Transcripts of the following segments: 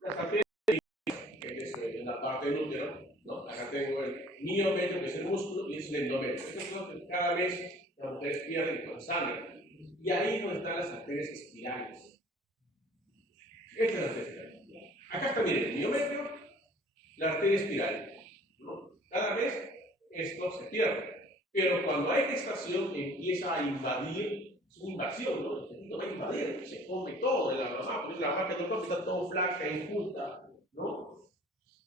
Las arterias, que es en la parte del útero, ¿no? Acá tengo el miometrio, que es el músculo, y es el endometrio. Esto es lo que cada vez las mujeres pierden con sangre. Y ahí es donde están las arterias espirales. Esta es la arteria espiral. Acá está, miren, el miometrio, la arteria espiral, ¿no? Cada vez esto se pierde. Pero cuando hay gestación empieza a invadir, es una invasión, ¿no? El feto va a invadir, se come todo en la mamá, porque la mamá que no come está todo flaca, injusta, ¿no?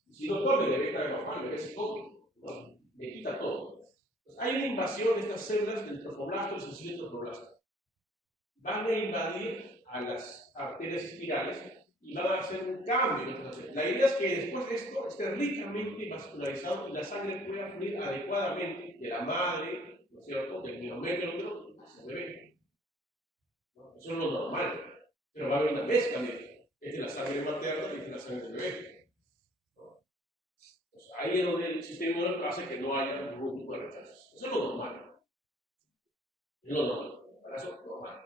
Y si no come, le ve a la mamá, el bebé se come, ¿no? Le quita todo. Entonces, hay una invasión de estas células del trofoblasto y del citoplasma. Van a invadir a las arterias espirales y van a hacer un cambio en estas arterias. La idea es que después de esto esté ricamente vascularizado y la sangre pueda fluir adecuadamente de la madre, ¿no es cierto?, del miometrio hacia el bebé. ¿No? Eso es lo normal. Pero va a haber una mezcla de la sangre materna y de la sangre del bebé. ¿No? Entonces, ahí es donde el sistema inmunológico hace que no haya ningún tipo de rechazo. Eso es lo normal. Es lo normal. Para eso es normal.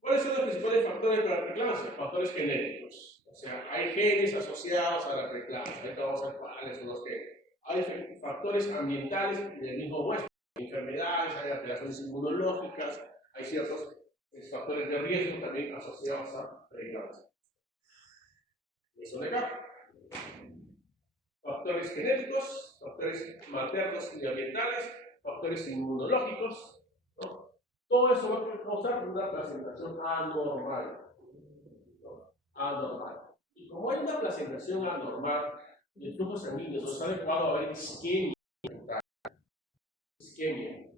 ¿Cuáles son los principales factores para la preeclampsia? Factores genéticos. O sea, hay genes asociados a la preeclampsia. Ahorita vamos a ver cuáles son los genes. Hay factores ambientales del mismo hueso. Hay enfermedades, hay alteraciones inmunológicas, hay ciertos factores de riesgo también asociados a preeclampsia. Eso de acá. Factores genéticos, factores maternos y ambientales, factores inmunológicos, ¿no? Todo eso va a causar una placentación anormal. Anormal. Y como hay una placentación anormal, el flujo sanguíneo no está adecuado, a haber isquemia. Isquemia.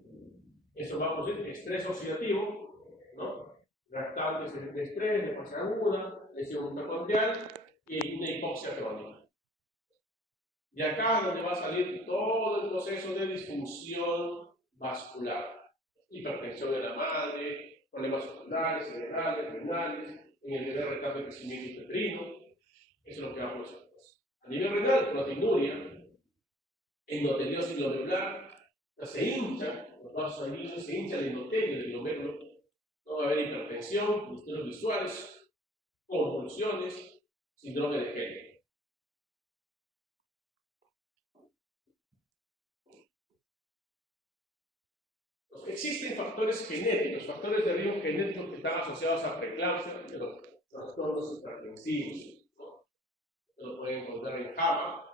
Eso va a producir estrés oxidativo, ¿no? Reactantes de estrés, de fase aguda, lesión mitocondrial y una hipoxia crónica. De acá es donde va a salir todo el proceso de disfunción vascular. Hipertensión de la madre, problemas oculares, cerebrales, renales, en el bebé retardo de crecimiento uterino. Eso es lo que va a producir. A nivel renal, proteinuria, endoteliosis glomerular, se hincha, los vasos sanguíneos se hincha el endotelio del glomérulo, no va a haber hipertensión, disturbios visuales, convulsiones, síndrome de Helen. Existen factores genéticos, factores de riesgo genéticos que están asociados a preeclampsia, de los trastornos hipertensivos, ¿no? Esto lo pueden encontrar en JAMA,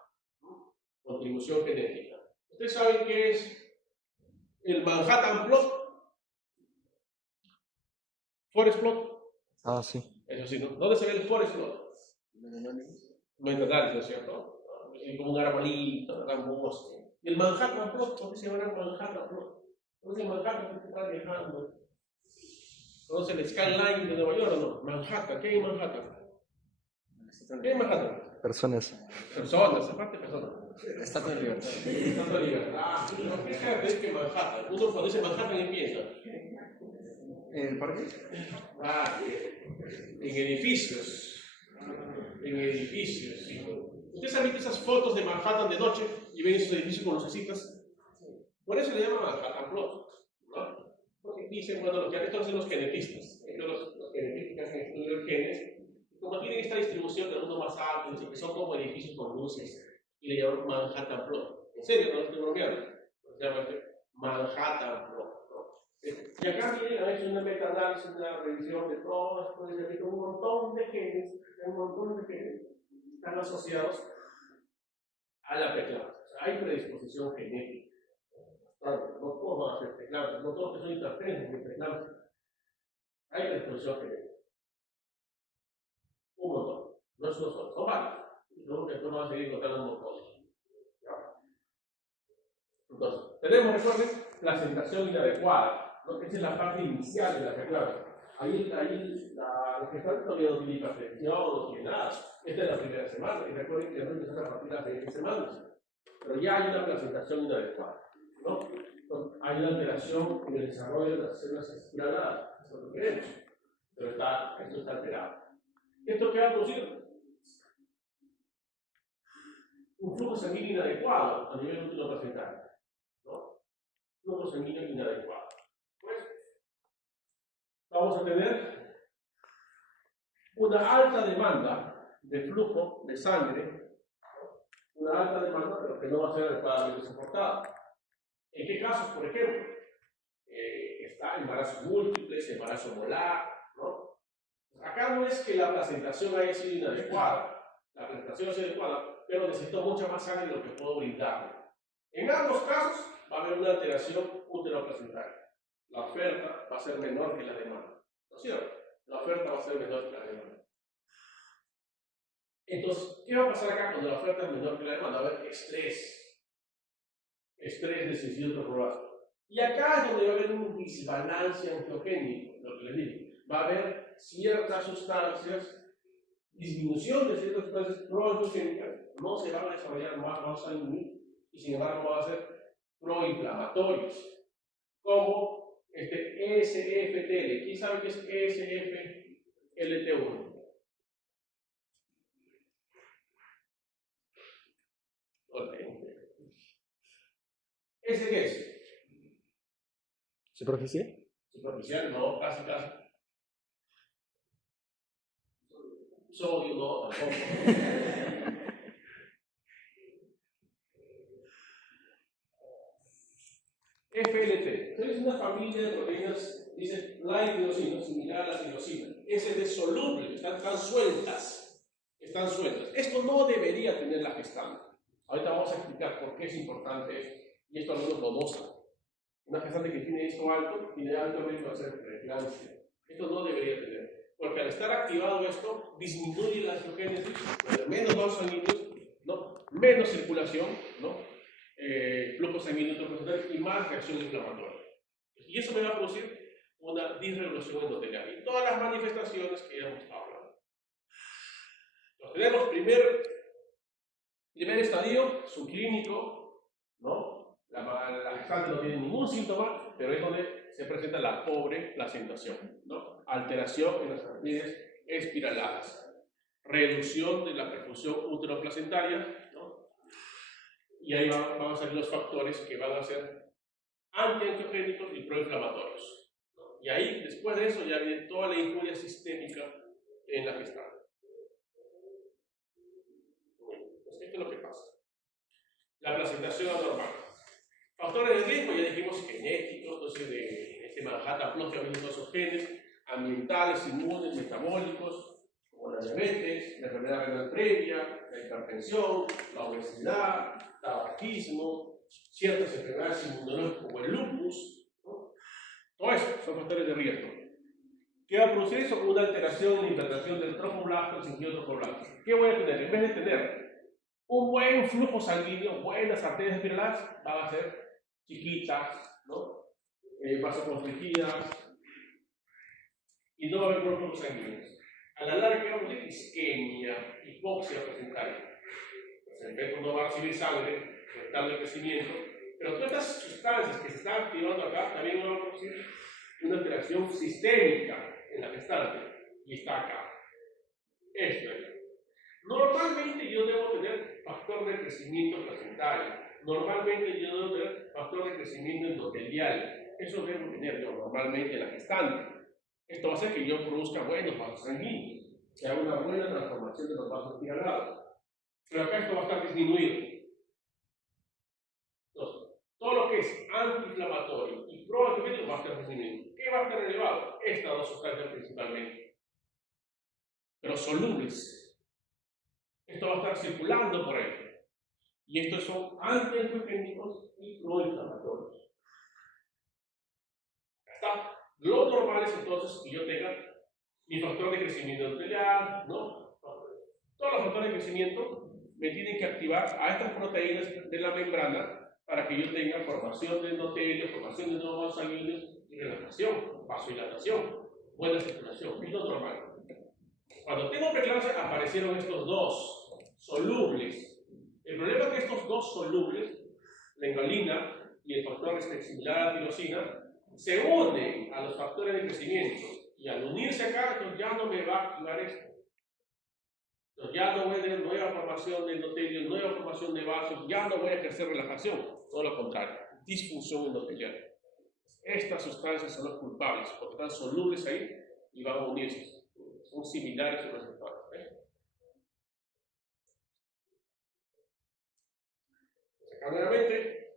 ¿no? Contribución genética. ¿Ustedes saben qué es el Manhattan Plot? Forest Plot. Ah, sí. Eso sí, ¿no? ¿Dónde se ve el Forest Plot? Metanálisis, ¿no es cierto? Es como un arbolito, un gran bosque. ¿Y el Manhattan Plot? ¿Por qué se llama Manhattan Plot? ¿Conoce Manhattan? ¿Por qué está viajando? ¿Conoce el skyline de Nueva York o no? Manhattan, ¿qué hay en Manhattan? ¿Qué hay en Manhattan? Personas. Personas, aparte personas. Estatua de Libertad. Estatua de Libertad. Lo que es que Manhattan. Uno cuando dice Manhattan empieza. ¿En el parque? Ah, en edificios. En edificios. ¿Ustedes han visto esas fotos de Manhattan de noche y ven esos edificios con lucecitas? Por eso le llaman Manhattan Plot, ¿no? Porque dicen, bueno, estos son los genetistas. Los genetistas que estudian genes, como tienen esta distribución de uno más alto, dicen que son como edificios con luces, y le llaman Manhattan Plot. En serio, no estoy bromeando. Se llama Manhattan Plot, ¿no? Y acá miren, ha hecho una metaanálisis, una revisión de todo esto, y se ha visto un montón de genes, están asociados a la preeclampsia. O sea, hay predisposición genética. No todos van a ser preeclampsia, no todos que son hipertensos de preeclampsia. Hay predisposición genética. Un montón. No es uno solo, son varios. Y luego que vamos a seguir encontrando un montón. Entonces, tenemos, recuerden, placentación inadecuada, ¿no? Esa es la parte inicial de la preeclampsia. Ahí la gestante todavía no tiene hipertensión, no tiene nada. Esta es la primera semana, y recuerden que no empezar a partir de las 20 semanas. Pero ya hay una placentación inadecuada, ¿no? Entonces, hay una alteración en el desarrollo de las células espiraladas, eso es lo que queremos. Pero esto está alterado. ¿Esto qué va a producir? un flujo sanguíneo inadecuado a nivel útero placentario, ¿no? Flujo sanguíneo inadecuado. Pues vamos a tener una alta demanda de flujo de sangre, ¿no? Una alta demanda, pero que no va a ser adecuadamente soportada. ¿En qué casos, por ejemplo? Está embarazo múltiples, embarazo molar, ¿no? Acá no es que la placentación haya sido inadecuada, la placentación ha sido adecuada, pero necesito mucha más sangre de lo que puedo brindarle. En ambos casos va a haber una alteración útero-placentaria. La oferta va a ser menor que la demanda, ¿no es cierto? La oferta va a ser menor que la demanda. Entonces, ¿qué va a pasar acá cuando la oferta es menor que la demanda? Va a haber estrés de sentido reprobado. Y acá es donde va a haber un desbalance angiogénico, lo que les digo. Va a haber ciertas sustancias, disminución de ciertas sustancias proangiogénicas, no se van a desarrollar más vasos sanguíneos y sin embargo van a ser proinflamatorios, como SFTL. ¿Quién sabe qué es SFLT1? ¿Ese qué es? ¿Superficial? Superficial, no, casi. Sodio, no, tampoco. FLT. Es una familia de proteínas, dice la tirosina, similar a la tirosina. Es de soluble, están sueltas. Están sueltas. Esto no debería tener la gestante. Ahorita vamos a explicar por qué es importante esto. Y esto algunos lo gozan. Una gestante que tiene esto alto, tiene alto riesgo de hacer preeclampsia. Esto no debería tener. Porque al estar activado esto, disminuye la angiogénesis, menos vasos sanguíneos, ¿no? Menos circulación, ¿no? Flujo sanguíneo intraplacental y más reacción inflamatoria. Y eso me va a producir una disregulación endotelial. Y todas las manifestaciones que ya hemos estado hablando. Entonces, tenemos primer estadio, subclínico, ¿no? La gestante no tiene ningún síntoma, pero es donde se presenta la pobre placentación, ¿no? Alteración en las arterias espiraladas, reducción de la perfusión útero-placentaria, ¿no? Y ahí van a salir los factores que van a ser antiangiogénicos y proinflamatorios, ¿no? Y ahí, después de eso, ya viene toda la injuria sistémica en la gestante. Pues esto es lo que pasa. La placentación anormal. Factores de riesgo, ya dijimos genéticos, entonces de este Manhattan Plus que ha visto esos genes, ambientales, inmunes, metabólicos, como la diabetes, la enfermedad renal previa, la hipertensión, la obesidad, tabaquismo, ciertas enfermedades inmunológicas como el lupus, ¿no? Todo eso son factores de riesgo. ¿Qué va a producir eso? Una alteración en la hipertensión del trofoblasto, el sentido trofoblasto. ¿Qué voy a tener? En vez de tener un buen flujo sanguíneo, buenas arterias espiraladas, van a ser chiquitas, ¿no? Vasoconstrigidas, y no va a haber buenos flujos sanguíneos. A la larga, ¿qué va a producir? Isquemia, hipoxia placentaria. Pues el feto no va a recibir sangre, retardo de crecimiento, pero todas estas sustancias que se están activando acá también van a producir una alteración sistémica en la gestante, y está acá. Esto es. Normalmente yo debo tener factor de crecimiento placentario. Normalmente yo debo tener factor de crecimiento endotelial. Eso debo tener yo normalmente en la gestante. Esto va a hacer que yo produzca buenos vasos sanguíneos, que haga una buena transformación de los vasos espiralados. Pero acá esto va a estar disminuido. Entonces, todo lo que es antiinflamatorio y proangiogénico va a estar disminuido. ¿Qué va a estar elevado? Estas dos sustancias principalmente. Pero solubles. Esto va a estar circulando por ahí. Y estos son antiangiogénicos y proinflamatorios. Está. Lo normal es entonces que yo tenga mi factor de crecimiento endotelial, ¿no? Todos los factores de crecimiento me tienen que activar a estas proteínas de la membrana para que yo tenga formación de endotelio, formación de nuevos vasos sanguíneos y relajación, vasodilatación, buena circulación. Es lo normal. Cuando tengo preeclampsia aparecieron estos dos solubles. El problema es que estos dos solubles, la engalina y el factor similar a la tirosina, se unen a los factores de crecimiento y al unirse acá, entonces ya no me va a activar esto. Entonces ya no voy a tener nueva formación de endotelio, nueva formación formación de vasos, ya no voy a ejercer relajación, todo lo contrario, disfunción endotelial. Estas sustancias son las culpables, porque están solubles ahí y van a unirse. Son similares los receptores. Acá nuevamente,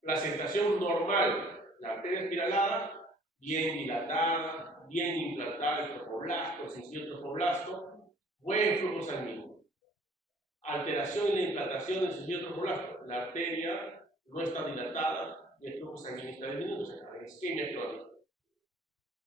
placentación normal, la arteria espiralada, bien dilatada, bien implantada el trofoblasto, el sencillo trofoblasto, buen flujo sanguíneo. Alteración en la implantación del sencillo trofoblasto, la arteria no está dilatada y el flujo sanguíneo está disminuyendo, o sea, hay isquemia crónica.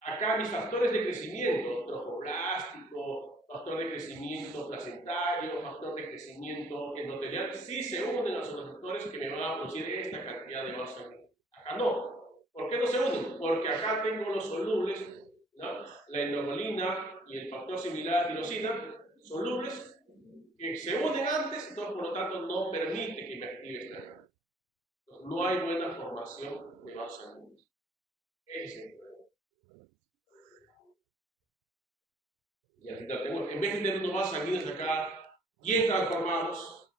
Acá mis factores de crecimiento, trofoblástico, factor de crecimiento placentario, factor de crecimiento endotelial, sí se unen a los receptores que me van a producir esta cantidad de vasos sanguíneos. Acá no. ¿Por qué no se unen? Porque acá tengo los solubles, ¿no? La endocolina y el factor similar a tirosina, solubles, que se unen antes, entonces por lo tanto no permite que me active esta acá. Entonces no hay buena formación de vasos sanguíneos. Ese es el problema. Y al final tengo, en vez de tener unos vasos sanguíneos acá bien transformados,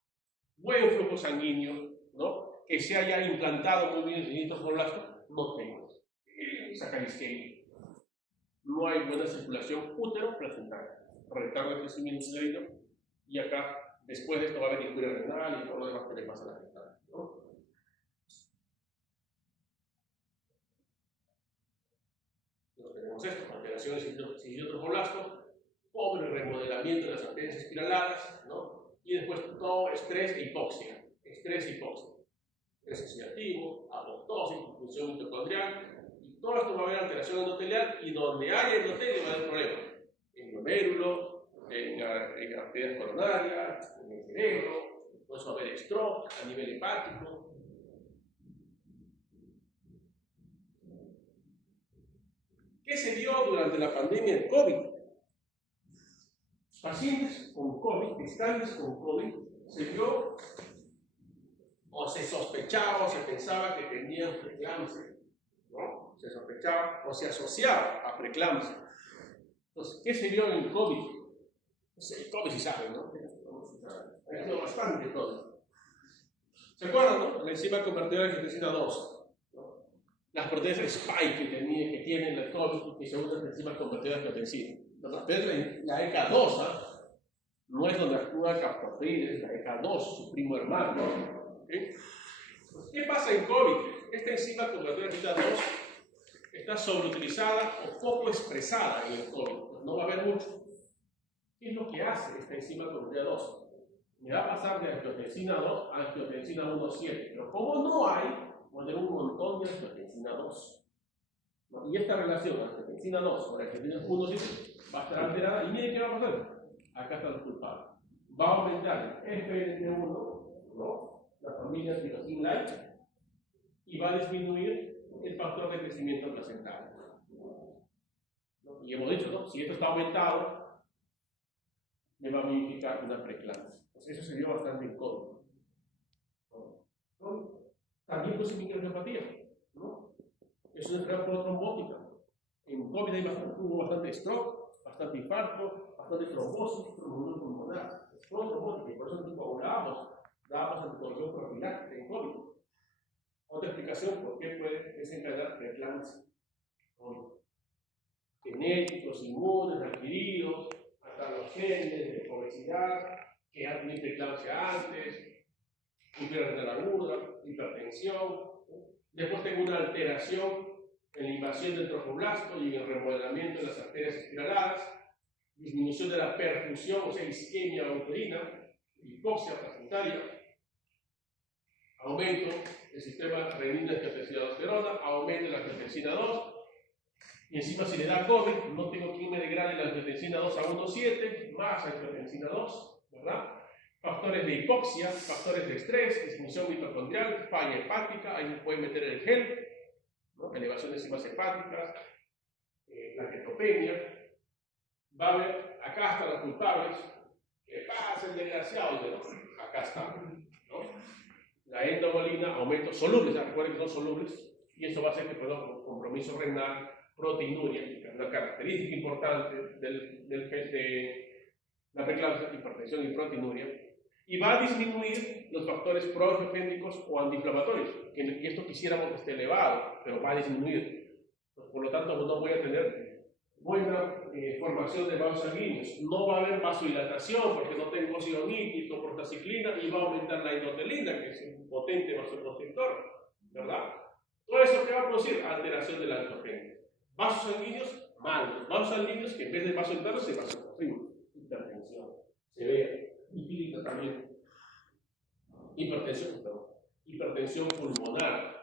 buen flujo sanguíneo, ¿no? Que se haya implantado muy bien en el trofoblasto, no tengo. Sacar isquemia. No hay buena circulación útero-placentaria. Retardo de crecimiento uterino. Y acá, después de esto, va a haber injuria renal y todo lo demás que le pasa a la gestación, ¿no? Entonces tenemos esto, alteraciones del sencillo trofoblasto, pobre remodelamiento de las arterias espiraladas, ¿no? Y después todo estrés e hipoxia. Estrés e hipoxia. Estrés oxidativo, apoptosis, disfunción mitocondrial, y todo esto va a haber alteración endotelial, y donde haya endotelio va a haber problemas. En el glomérulo, en arterias coronarias, en el cerebro, después va a haber stroke a nivel hepático. ¿Qué se dio durante la pandemia del COVID? Pacientes con COVID, gestantes con COVID, se vio o se sospechaba o se pensaba que tenían preeclampsia, ¿no? Se sospechaba o se asociaba a preeclampsia. Entonces, ¿qué se vio en el COVID? Pues el COVID sí sabe, ¿no? Ha sido bastante todo. ¿Se acuerdan, no? La enzima convertidora de angiotensina 2, ¿no? Las proteínas spike que tienen el COVID y se usan las enzimas convertidoras de angiotensina. Entonces, la ECA2, ¿ah? No es donde actúa captopril, es la ECA2, su primo hermano. ¿Okay? ¿Qué pasa en COVID? Esta enzima convertidora de angiotensina 2 está sobreutilizada o poco expresada en el COVID. No va a haber mucho. ¿Qué es lo que hace esta enzima convertidora 2? Me va a pasar de angiotensina 2 a angiotensina 1,7. Pero como no hay, voy a tener un montón de angiotensina 2. ¿No? Y esta relación, angiotensina 2 con angiotensina 1,7, va a estar alterada. Y miren qué va a pasar. Acá está el culpable. Va a aumentar el FLT1, ¿no? La familia tirosina-like, y va a disminuir el factor de crecimiento placentario. ¿No? Y hemos dicho, ¿no? Si esto está aumentado, me va a modificar una preeclampsia. Pues eso se vio bastante en COVID. ¿No? También puede ser microangiopatía, ¿no? Es una enfermedad protrombótica. En COVID hubo bastante stroke, bastante infarto, bastante trombosis, trombosis pulmonar. Es protrombótica, y por eso anticoagulábamos, dábamos anticoagulación profiláctica en COVID. Otra explicación por qué puede desencadenar preeclampsia. Genéticos, inmunes, adquiridos, hasta los genes de obesidad, que ya tienen preeclampsia antes, hipertensión aguda, hipertensión. Después tengo una alteración en la invasión del trofoblasto y en el remodelamiento de las arterias espiraladas, disminución de la perfusión, o sea, isquemia uterina, hipoxia placentaria, aumento del sistema renina-angiotensina-aldosterona, aumento de la angiotensina 2, y encima si le da COVID, no tengo quien me degrade la angiotensina 2 a 1,7, más angiotensina 2, ¿verdad? Factores de hipoxia, factores de estrés, disminución mitocondrial, falla hepática, ahí me pueden meter el gel, ¿no? Elevación de enzimas hepáticas, plaquetopenia. Va a haber, acá están los culpables, que pasa el desgraciado, ¿no? Acá están, ¿no? La endocolina, aumentos solubles, recuerden que son solubles, y eso va a hacer que pueda compromiso renal, proteinuria, que es una característica importante de la preeclampsia, hipertensión y proteinuria. Y va a disminuir los factores proangiogénicos o antiinflamatorios, que esto quisiéramos que esté elevado, pero va a disminuir. Por lo tanto, no voy a tener buena formación de vasos sanguíneos. No va a haber vasodilatación porque no tengo sionititis o prostaciclina y va a aumentar la endotelina, que es un potente vasoconstrictor, ¿verdad? Todo eso que va a producir alteración del androgénio. Vasos sanguíneos malos, vasos sanguíneos que en vez de vasodilatarse se vasoconstrigen. Hipertensión, severa, hipílica también. Hipertensión pulmonar.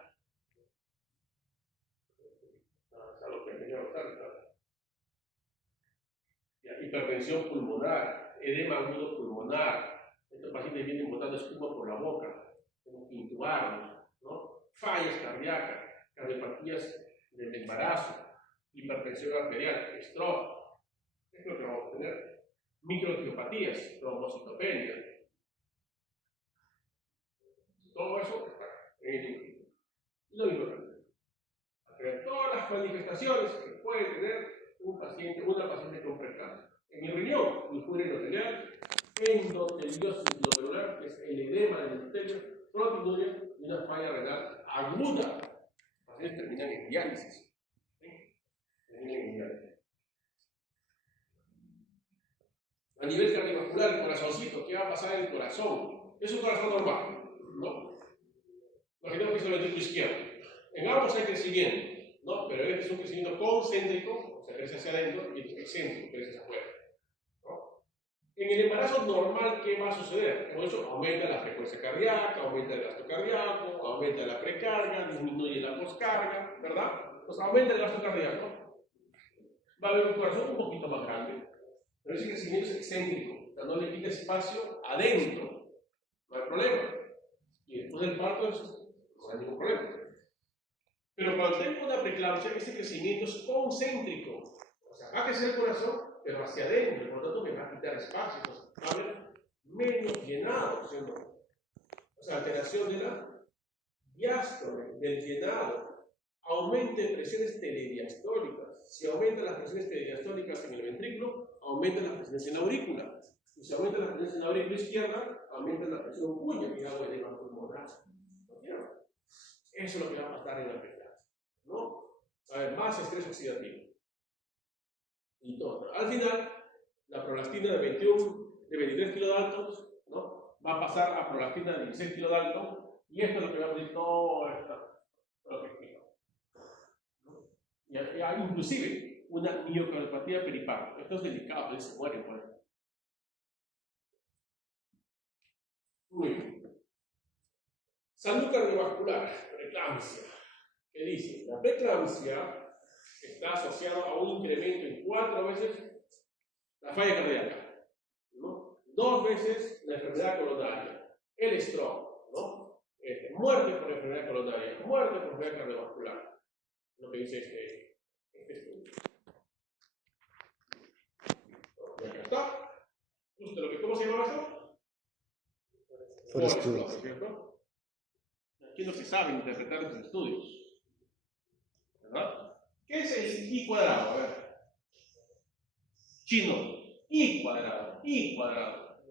Hipertensión pulmonar, edema agudo pulmonar. Estos pacientes vienen botando espuma por la boca, tenemos que intubarlos, ¿no? Fallas cardíacas, cardiopatías del embarazo, hipertensión arterial, stroke. Es lo que vamos a tener. Microangiopatías, trombocitopenia. Todo eso está en el libro. Lo mismo también. Todas las manifestaciones que puede tener una paciente con preeclampsia. En el riñón, injuria endotelial, endoteliosis glomerular, que es el edema del endotelio, proteinuria y una falla renal aguda. Los pacientes terminan en diálisis. A nivel cardiovascular, el corazoncito, ¿qué va a pasar en el corazón? Es un corazón normal, ¿no? Imaginemos que es el ventrículo izquierdo. En ambos hay crecimiento, ¿no? Pero este es un crecimiento concéntrico, o sea, crece hacia adentro, y el excéntrico, crece hacia afuera, ¿no? En el embarazo normal, ¿qué va a suceder? Por eso aumenta la frecuencia cardíaca, aumenta el gasto cardíaco, aumenta la precarga, disminuye la poscarga, ¿verdad? Pues aumenta el gasto cardíaco. Va a haber un corazón un poquito más grande, pero ese crecimiento es excéntrico, o sea, no le quita espacio adentro, no hay problema. Y después del parto, no hay ningún problema. Pero cuando tengo una preeclampsia, ese crecimiento es concéntrico. O sea, va a crecer el corazón, pero hacia adentro, por lo tanto me va a quitar espacio. Entonces, va a haber menos llenado, ¿sí o no? O sea, alteración de la diástole, del llenado. Aumente presiones telediastólicas. Si aumentan las presiones telediastólicas en el ventrículo, aumentan las presiones en la aurícula. Y si aumentan las presiones en la aurícula izquierda, aumenta la presión cuya, que es agua de edema pulmonar. ¿No quiero? Eso es lo que va a pasar en la preeclampsia, ¿no? A ver, más estrés oxidativo. Y todo. Al final, la prolastina de 23 kilodaltons, ¿no? Va a pasar a prolastina de 16 kilodaltons, y esto es lo que va a producir todo lo que explico. ¿No? Y hay inclusive una miocardiopatía peripárdica. Esto es delicado, porque se mueren por ahí. Muy bien. Salud cardiovascular, preeclampsia. ¿Qué dice? La preeclampsia está asociada a un incremento en 4 veces la falla cardíaca, ¿no? 2 veces la enfermedad coronaria, el stroke, ¿no? Muerte por enfermedad coronaria, muerte por enfermedad cardiovascular. Lo que dice este estudio. Y acá está. Justo lo que, ¿cómo se llama eso? Forest, ¿cierto? Aquí no se sabe interpretar los estudios, ¿verdad? ¿Qué es el I cuadrado? A ver. Chino. I cuadrado. I cuadrado.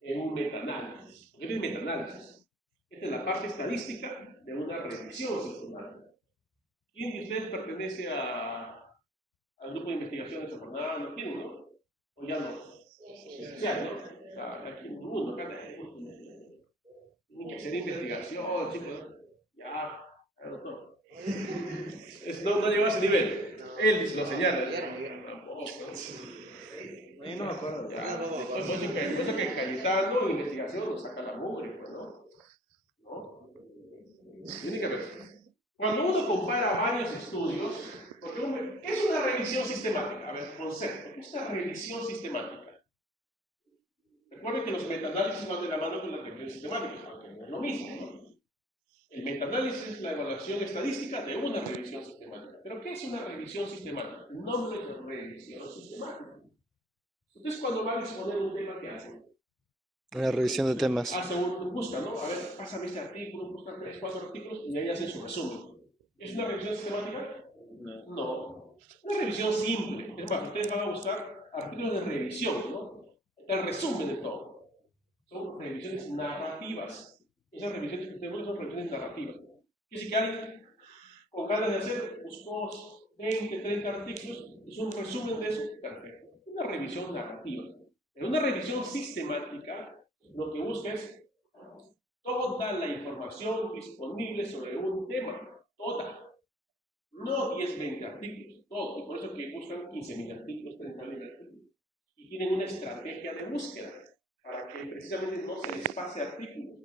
En un metaanálisis. ¿Qué es metaanálisis? Esta es la parte estadística de una revisión sistemática. ¿Quién de ustedes pertenece al grupo de investigación de esa jornada? ¿No tienen, no? ¿O ya no? Especial, ¿no? Aquí en el mundo, acá tienen que hacer investigación, chicos. Ya, doctor. No llegó a ese nivel. Él lo señala. Tampoco. No me acuerdo. Por eso que Cayetano, investigación, nos saca la mugre, pues, ¿no? Tiene que ver. Cuando uno compara varios estudios, porque ¿qué es una revisión sistemática? A ver, concepto. ¿Qué es una revisión sistemática? Recuerden que los metaanálisis van de la mano con las revisiones sistemáticas, aunque no es lo mismo, ¿no? El metaanálisis es la evaluación estadística de una revisión sistemática. ¿Pero qué es una revisión sistemática? El nombre de revisión sistemática. Entonces, cuando van a exponer un tema, ¿qué hacen? Una revisión de temas. Buscan, ¿no? A ver, pásame este artículo, buscan 3, 4 artículos y ahí hacen su resumen. ¿Es una revisión sistemática? No. Una revisión simple. Es más, ustedes van a buscar artículos de revisión, ¿no? El resumen de todo. son revisiones narrativas. Esas revisiones que tenemos son revisiones narrativas. Que si que alguien, con ganas de hacer, buscó 20, 30 artículos, es un resumen de eso, perfecto. Una revisión narrativa. Pero una revisión sistemática, lo que busca es toda la información disponible sobre un tema, toda. No 10, 20 artículos, todo. Y por eso que buscan 15.000 artículos, 30.000 artículos. Y tienen una estrategia de búsqueda para que precisamente no se les pase artículos.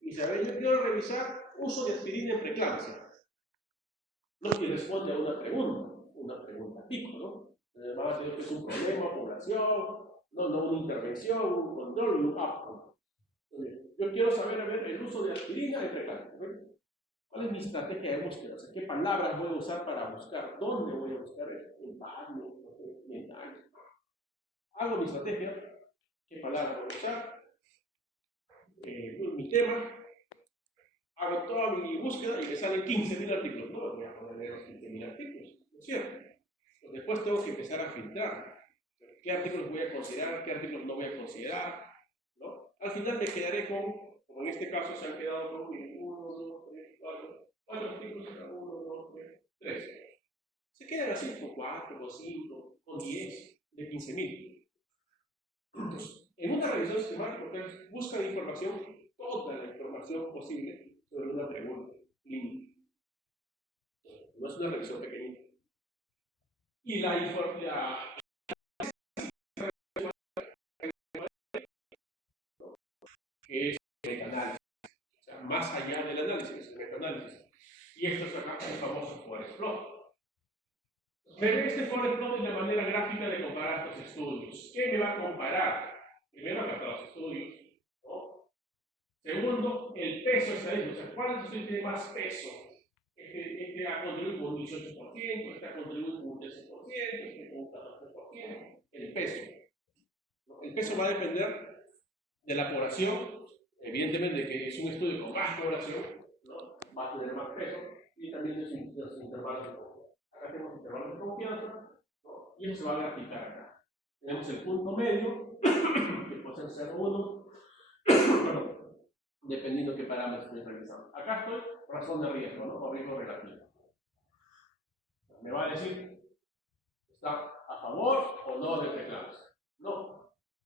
Y si a ver, yo quiero revisar uso de aspirina en preeclampsia. No se responde a una pregunta tipo, ¿no? Van a decir que es un problema, población, no una intervención, un control y un outcome. Yo quiero saber, a ver, el uso de aspirina en preeclampsia. ¿Cuál es mi estrategia de búsqueda? O sea, ¿qué palabras voy a usar para buscar? ¿Dónde voy a buscar esto? En PubMed, en Times. Hago mi estrategia. ¿Qué palabras voy a usar? Mi tema. Hago toda mi búsqueda y me salen 15.000 artículos. No voy a poder leer los 15.000 artículos, ¿no es cierto? Pues después tengo que empezar a filtrar. ¿Qué artículos voy a considerar? ¿Qué artículos no voy a considerar? ¿No? Al final me quedaré con, como en este caso se han quedado con 1, 2, 3, 4 artículos, 1, 2, 3. Se quedan así con 4, con 5, con 10, de 15.000. Entonces, en una revisión sistemática, ustedes buscan información, toda la información posible sobre una pregunta, link. No es una revisión pequeñita. Y que es el metaanálisis, o sea, más allá del análisis, el metaanálisis. Y esto es acá el famoso forest plot. Este forest plot es la manera gráfica de comparar estos estudios. ¿Qué me va a comparar? Primero, acá los estudios, ¿no? Segundo, el peso estadístico, o sea, ¿cuál de los estudios tiene más peso? Este ha contribuido con un 18%, este ha contribuido con un 13%, este con un 14%. El peso. ¿No? El peso va a depender de la población, evidentemente que es un estudio con más población, ¿no? Va a tener más peso, y también de los intervalos de confianza. Acá tenemos intervalos de confianza, ¿no? Y eso se va a graficar acá. Tenemos el punto medio, que puede ser 0,1, bueno, dependiendo qué parámetros estoy revisando. Acá estoy, razón de riesgo, ¿no? O riesgo relativo. Me va a decir, ¿está a favor o no de preeclampsia? No.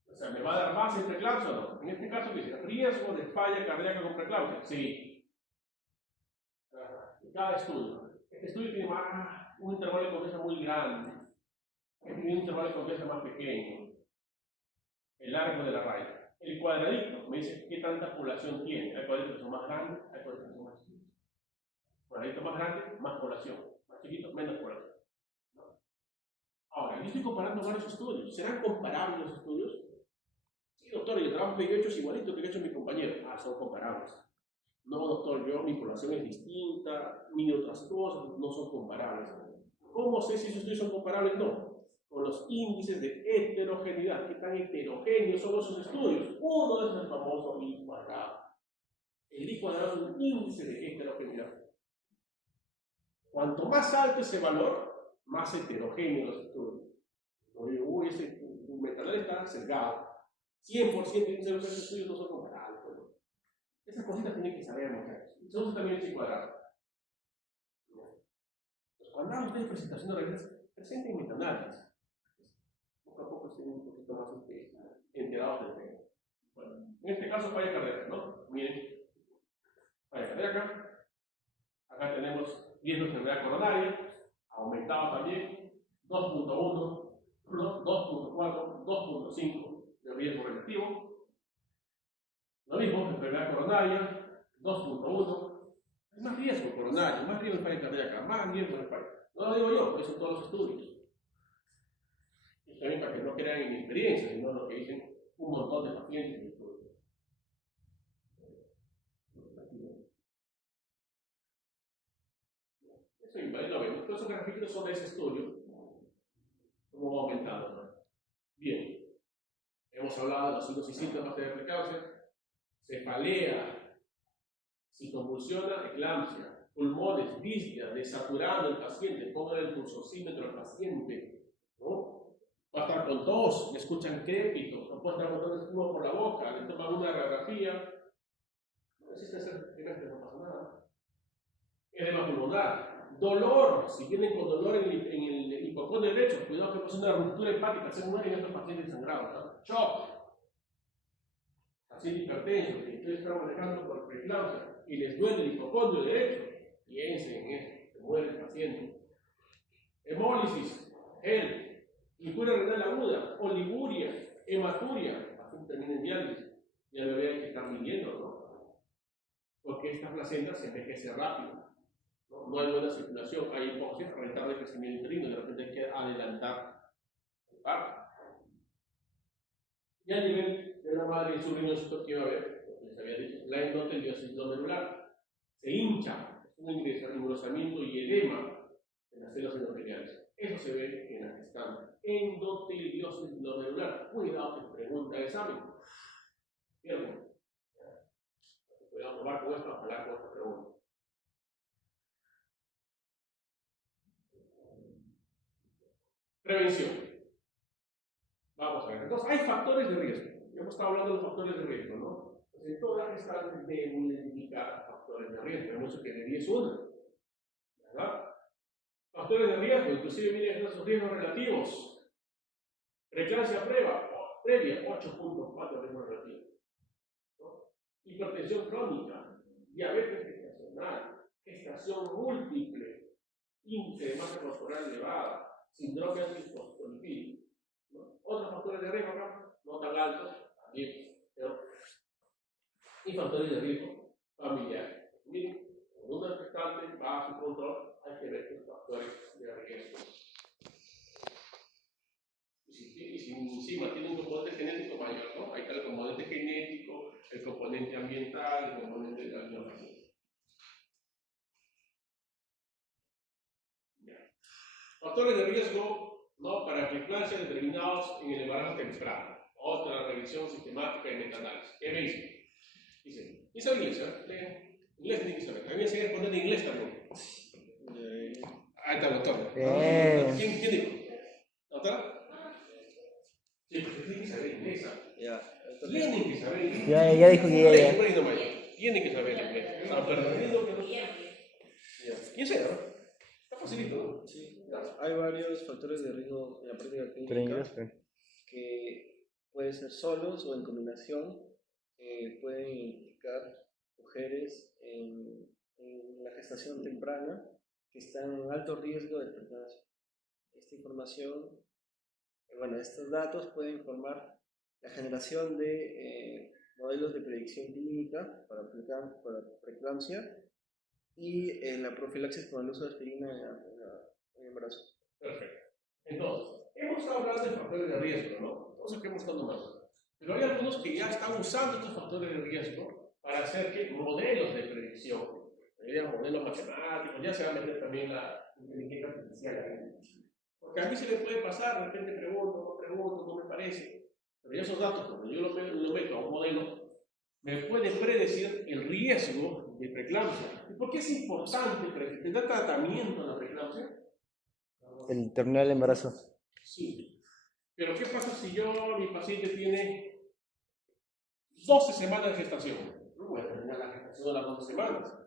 O sea, ¿me va a dar más en preeclampsia o no? En este caso, ¿qué dice? ¿Riesgo de falla cardíaca con preeclampsia? Sí. Cada estudio. Este estudio tiene un intervalo de confianza muy grande. Este tiene un intervalo de confianza más pequeño. El largo de la raya. El cuadradito me dice qué tanta población tiene. Hay cuadraditos que son más grandes, hay cuadraditos que son más chiquitos. Cuadradito más grande, más población. Más chiquito, menos población. ¿No? Ahora, yo estoy comparando varios estudios. ¿Serán comparables los estudios? Sí, doctor, y el trabajo que yo he hecho es igualito que he hecho mi compañero. Ah, son comparables. No, doctor, mi población es distinta, mi otras cosas no son comparables. ¿Cómo sé si esos estudios son comparables? No. Con los índices de heterogeneidad. ¿Qué tan heterogéneos son esos estudios? Uno es el famoso I cuadrado. El I cuadrado es un índice de heterogeneidad. Cuanto más alto ese valor, más heterogéneo los estudios. No digo, uy, ese metaanálisis está sesgado. 100% de esos estudios no son comparables. Bueno, esas cositas tienen que saber, muchachos. Entonces también el I cuadrado. Cuando hagan ustedes presentación de revistas, presenten metaanálisis. Poco a poco estén un poquito más enterados del tema. Bueno, en este caso falla cardíaca, ¿no? Miren, falla cardíaca. Acá tenemos riesgo de enfermedad coronaria, aumentado también, 2.1, 2.4, 2.5 de riesgo relativo. Lo mismo, enfermedad coronaria, 2.1. Hay más riesgo coronario, más riesgo de falla cardíaca, más riesgo de falla. No lo digo yo, por eso todos los estudios. Y también para que no crean inexperiencia, sino lo que dicen un montón de pacientes en estudios. Eso es lo vemos. Todos esos grafiquitos son de ese estudio. Cómo va aumentando, ¿no? Bien. Hemos hablado de los signos y síntomas de preeclampsia. Cefalea, si convulsiona, eclampsia, pulmones, disnea, desaturando el paciente, pongan el pulsosímetro al paciente, ¿no? Va a estar con tos, le escuchan crépito, no puede estar botando espuma por la boca, le toman una radiografía. No existe ese trimestre, no pasa nada. Edema pulmonar, dolor, si vienen con dolor en el hipocondrio derecho, cuidado que pasa una ruptura hepática, se mueren estos pacientes sangrados, ¿no? Shock, paciente hipertenso, que ustedes están manejando por preeclampsia y les duele el hipocondrio derecho, piensen en eso, se muere el paciente. Hemólisis, gel, incuria renal aguda, oliguria, hematuria, paciente termina en diálisis, ya el bebé hay que estar viviendo, ¿no? Porque esta placenta se envejece rápido. No hay buena circulación, hay hipóxido, retardo de crecimiento uterino, de repente hay que adelantar el parto. Y a nivel de la madre y su rinoceronte, que va a haber, lo que les había dicho, la endotelidosis glomerular, se hincha, es un engrosamiento y edema en las células endoteliales. Eso se ve en la gestante. Endoteliosis glomerular. Cuidado que pregunta el examen. ¿Cierto? Cuidado, probar con esto, ojalá con esta pregunta. Prevención. Vamos a ver. Entonces, hay factores de riesgo. Ya hemos estado hablando de los factores de riesgo, ¿no? Entonces, en todas las gestantes deben identificar factores de riesgo. Hemos dicho que de 10 1. ¿Verdad? Factores de riesgo, inclusive miren esos riesgos relativos. Preeclampsia previa, 8.4 riesgos relativos. ¿No? Hipertensión crónica, diabetes gestacional, gestación múltiple, índice de masa corporal elevada, síndrome antifosfolipídico. ¿No? Otros factores de riesgo acá, no tan altos, también, ¿no? Y factores de riesgo familiar. Miren, con una gestante bajo control, hay que ver los factores de riesgo. Y si encima tiene un componente genético mayor, ¿no? Ahí está el componente genético, el componente ambiental, el componente de la biología. Factores de riesgo, ¿no? Para preeclampsia determinados en el embarazo temprano. Otra revisión sistemática y metaanálisis. ¿Qué me dice? Dice, y sabe inglés, ¿eh? Inglés tiene que saber. A mí me enseñan a responder en inglés también. Ahí está el doctor. ¿Quién dijo? ¿Doctora? Sí, porque tienen que saber inglés. Tienen que saber inglés. Ya dijo que ya. Tienen que saber inglés. Está perdiendo que no. ¿Quién sea? Está facilito, ¿no? Sí. Hay varios factores de riesgo en la práctica clínica que pueden ser solos o en combinación, pueden implicar mujeres en la gestación temprana que están en alto riesgo de preeclampsia. Esta información, estos datos pueden informar la generación de modelos de predicción clínica para preeclampsia y la profilaxis con el uso de aspirina en embarazo. Perfecto. Entonces, hemos estado hablando de factores de riesgo, ¿no? Entonces, ¿qué hemos estado nombrando? Pero hay algunos que ya están usando estos factores de riesgo para hacer modelos de predicción. Modelos matemáticos, ya se va a meter también la inteligencia artificial. Porque a mí se me puede pasar, de repente pregunto, no me parece. Pero esos datos, cuando yo lo meto a un modelo, me puede predecir el riesgo de preeclampsia. ¿Y por qué es importante tener tratamiento de la preeclampsia? El terminar el embarazo. Sí. Pero ¿qué pasa si mi paciente tiene 12 semanas de gestación? No voy a terminar la gestación de las 12 semanas.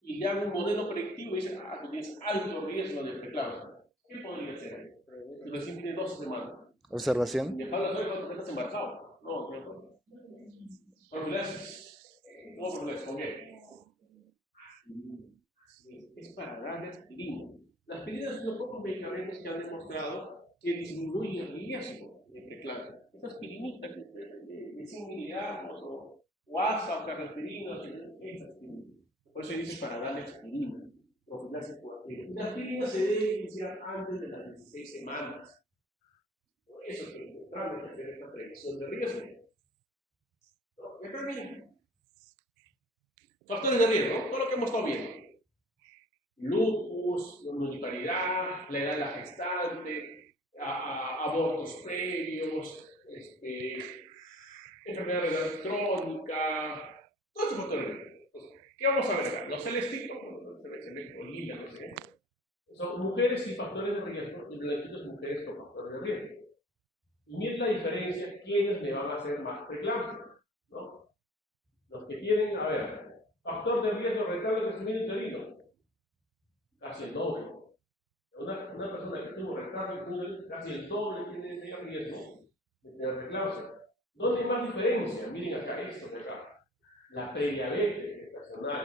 Y le hago un modelo predictivo y dice, tú tienes alto riesgo de preeclampsia. ¿Qué podría hacer? Si recién tiene 12 semanas. Observación. ¿Me hablas hoy cuando estás embarazado? No, no. Profilaxis. ¿Cómo profilaxis? ¿Con qué? Es para darle aspirina. La aspirina es uno de los pocos medicamentos que han demostrado que disminuye el riesgo de preeclampsia. Esa aspirinita de 100 miligramos o ASA o carraspirina, esa aspirina. Por eso dice para darle aspirina. Profilaxis por aspirina. Y la aspirina se debe iniciar antes de las 16 semanas. Por eso es que es importante hacer esta predicción de riesgo. ¿No? ¿Ya termina? Factores de riesgo, todo lo que hemos estado viendo. Lupus, nulliparidad, la edad de la gestante, abortos previos, enfermedad renal crónica, todos estos factores de riesgo. ¿Qué vamos a ver acá? Los celestitos, se ve colina, no sé. Son mujeres y factores de riesgo, y celestitos mujeres con factores de riesgo. Y miren la diferencia, quiénes le van a hacer más preeclampsia, ¿no? Los que tienen, a ver, factor de riesgo retardo de crecimiento uterino, casi el doble. Una persona que tuvo retardo de crecimiento uterino, casi el doble tiene riesgo de tener preeclampsia. ¿Dónde hay más diferencia? Miren acá, esto de acá. La prediabetes gestacional,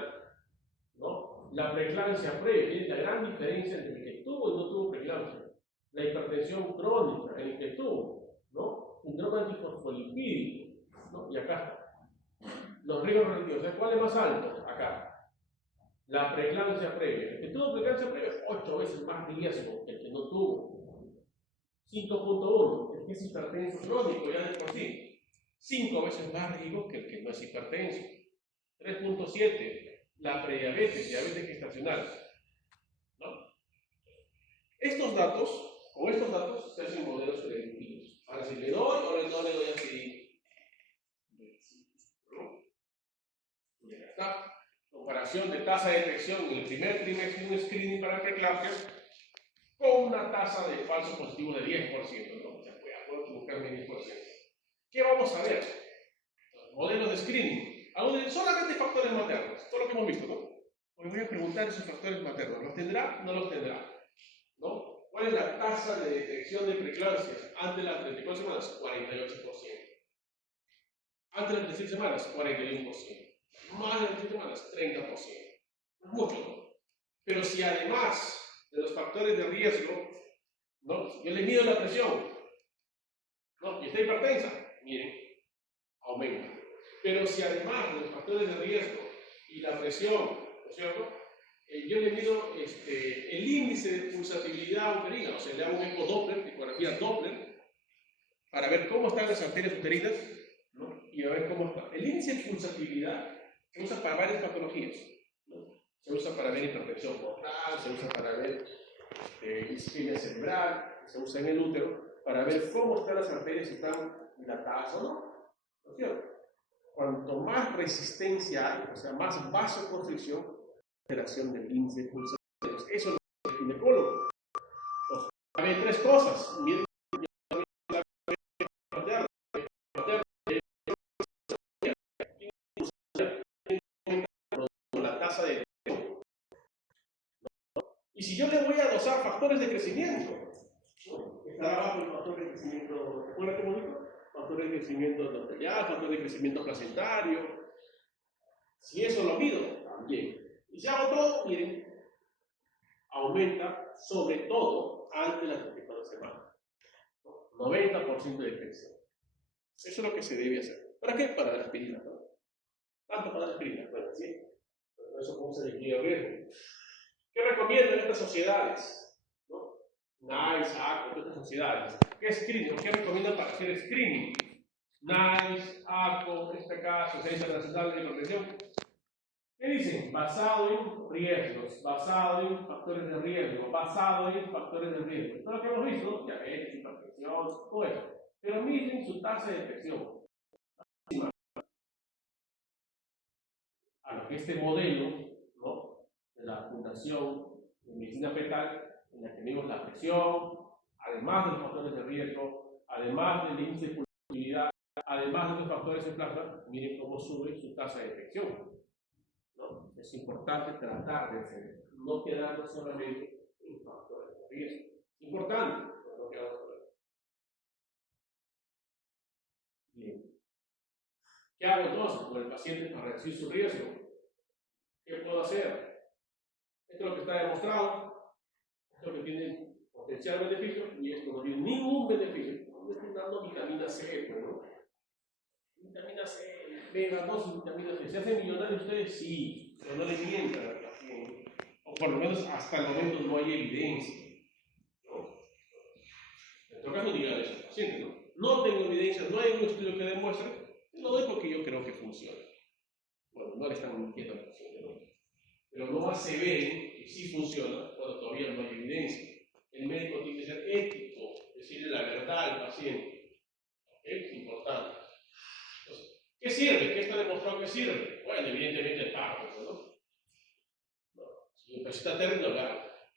¿no? La preeclampsia previa, miren la gran diferencia entre el que tuvo y no tuvo preeclampsia. La hipertensión crónica, el que tuvo, ¿no? Síndrome antifosfolipídico, ¿no? Y acá está. Los riesgos relativos, ¿cuál es más alto? Acá. La preeclampsia previa. El que tuvo preeclampsia previa, 8 veces más riesgo que el que no tuvo. 5.1, el que es hipertenso crónico ya de por sí. 5 veces más riesgo que el que no es hipertenso. 3.7, la prediabetes, diabetes gestacional, ¿no? Estos datos, con estos datos se hacen modelos predictivos. Ahora, si le doy o no le doy así, ¿no? Y acá está. Comparación de tasa de detección en el primer trimestre de un screening para preeclampsia con una tasa de falso positivo de 10%, ¿no? O sea, puedo equivocarme 10%. ¿Qué vamos a ver? Modelos de screening. Solamente factores maternos, todo lo que hemos visto, ¿no? Me voy a preguntar esos factores maternos. ¿Los tendrá? ¿No los tendrá? ¿No? ¿Cuál es la tasa de detección de preeclampsias antes de las 34 semanas? 48%. Antes de las 36 semanas, 41%. Más de las 36 semanas, 30%. Mucho, ¿no? Pero si además de los factores de riesgo, ¿no? Yo le mido la presión, ¿no? Y está hipertensa, miren, aumenta. Pero si además de los factores de riesgo y la presión, ¿no es cierto? Yo le mido el índice de pulsatividad uterina, o sea, le hago un ecodoppler, ecografía Doppler, para ver cómo están las arterias uterinas, ¿no? Y a ver cómo está. El índice de pulsatividad se usa para varias patologías, ¿no? Se usa para ver hipertensión portal, se usa para ver isquemia cerebral, se usa en el útero, para ver cómo están las arterias, si están dilatadas o no. ¿No es cierto? Cuanto más resistencia hay, o sea, más vasoconstricción, alteración del índice de pulsaciones. Eso es lo que el ginecólogo. Hay tres cosas. Miren, la tasa de... Y si yo le voy a dosar factores de crecimiento, está abajo el factor de crecimiento, ¿recuerda cómo dijo? Factores de crecimiento endotelial, factor de crecimiento placentario. Si eso lo mido, también. Y si hago todo, miren, aumenta sobre todo antes de las 34 semanas. 90% de detección. Eso es lo que se debe hacer. ¿Para qué? Para la aspirina, ¿no? Tanto para la aspirina, bueno, ¿sí? Pero eso cómo se le riesgo. ¿Qué recomiendan estas sociedades? ¿No? NICE, ACO, todas estas sociedades. ¿Qué screening? ¿Qué recomiendan para hacer screening? NICE, ACO, SPK, Sociedad Internacional de Hipertensión. ¿Qué dicen? Basado en riesgos, basado en factores de riesgo, basado en factores de riesgo. Todo lo que hemos visto, diabetes, hipertensión, todo eso. Pero miren su tasa de detección. A lo que este modelo, ¿no? De la Fundación de Medicina Fetal, en la que tenemos la presión, además de los factores de riesgo, además del índice de pulsatividad, además de los factores de plasma, miren cómo sube su tasa de detección. ¿No? Es importante tratar de hacer, no quedarnos solamente en factores de riesgo. Es importante, pero no quedarnos solamente. Bien. ¿Qué hago entonces con el paciente para reducir su riesgo? ¿Qué puedo hacer? Esto es lo que está demostrado, esto es lo que tiene potencial beneficio y esto no tiene ningún beneficio. No me estoy dando vitamina C, ¿no? Vitamina C, Vega 2 y vitamina C. ¿Se hacen millonarios ustedes? Sí, pero no le mientan al paciente. O por lo menos hasta el momento no hay evidencia, ¿no? En todo caso, dígale eso al paciente, ¿no? No tengo evidencia, no hay un estudio que demuestre, lo doy porque yo creo que funciona. Bueno, no le están mintiendo al paciente, ¿no? Pero no aseveren que sí funciona cuando todavía no hay evidencia. El médico tiene que ser ético, decirle la verdad al paciente. Es importante. Entonces, ¿qué sirve? ¿Qué está demostrado que sirve? Bueno, evidentemente el párrafo, ¿no? Si el paciente está terrible,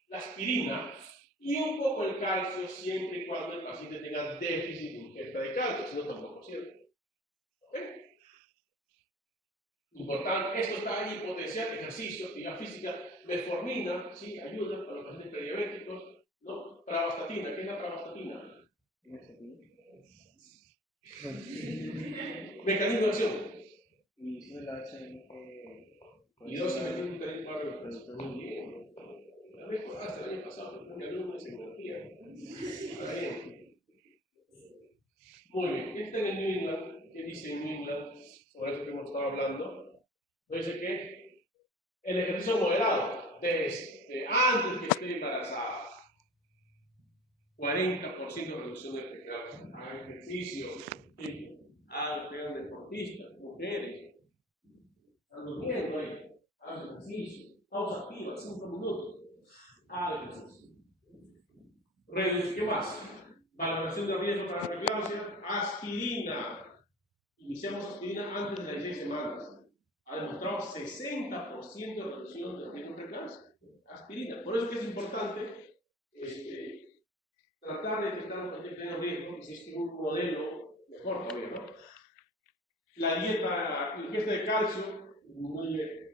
la aspirina y un poco el calcio siempre y cuando el paciente tenga déficit de ingesta de calcio, si no tampoco sirve. ¿Ok? Importante, esto está ahí, potenciar ejercicio, actividad física, metformina, ¿sí? Ayuda para los pacientes prediabéticos, ¿no? Pravastatina, ¿qué es la pravastatina? Mecanismo de acción. Y si la hacen Y dos metilglutaric pero está muy bien. La mejoraste el año pasado, un alumno de psicología. Está bien. Muy bien. ¿Qué está en el New England? ¿Qué dice en New England sobre eso que hemos estado hablando? Dice que el ejercicio moderado, desde antes que esté embarazada, 40% de reducción de pecado. Hagan ejercicio, sean deportistas, mujeres, están durmiendo ahí, hagan ejercicio, pausa activa, 5 minutos, hagan ejercicio. ¿Qué más? Valoración de riesgo para la preeclampsia, aspirina. Iniciamos aspirina antes de las 16 semanas. Ha demostrado 60% de reducción de riesgo de preeclampsia. Aspirina. Por eso que es importante tratar de detectar los pacientes que tienen riesgo, y si es que un modelo mejor todavía, ¿no? La dieta, la ingesta de calcio disminuye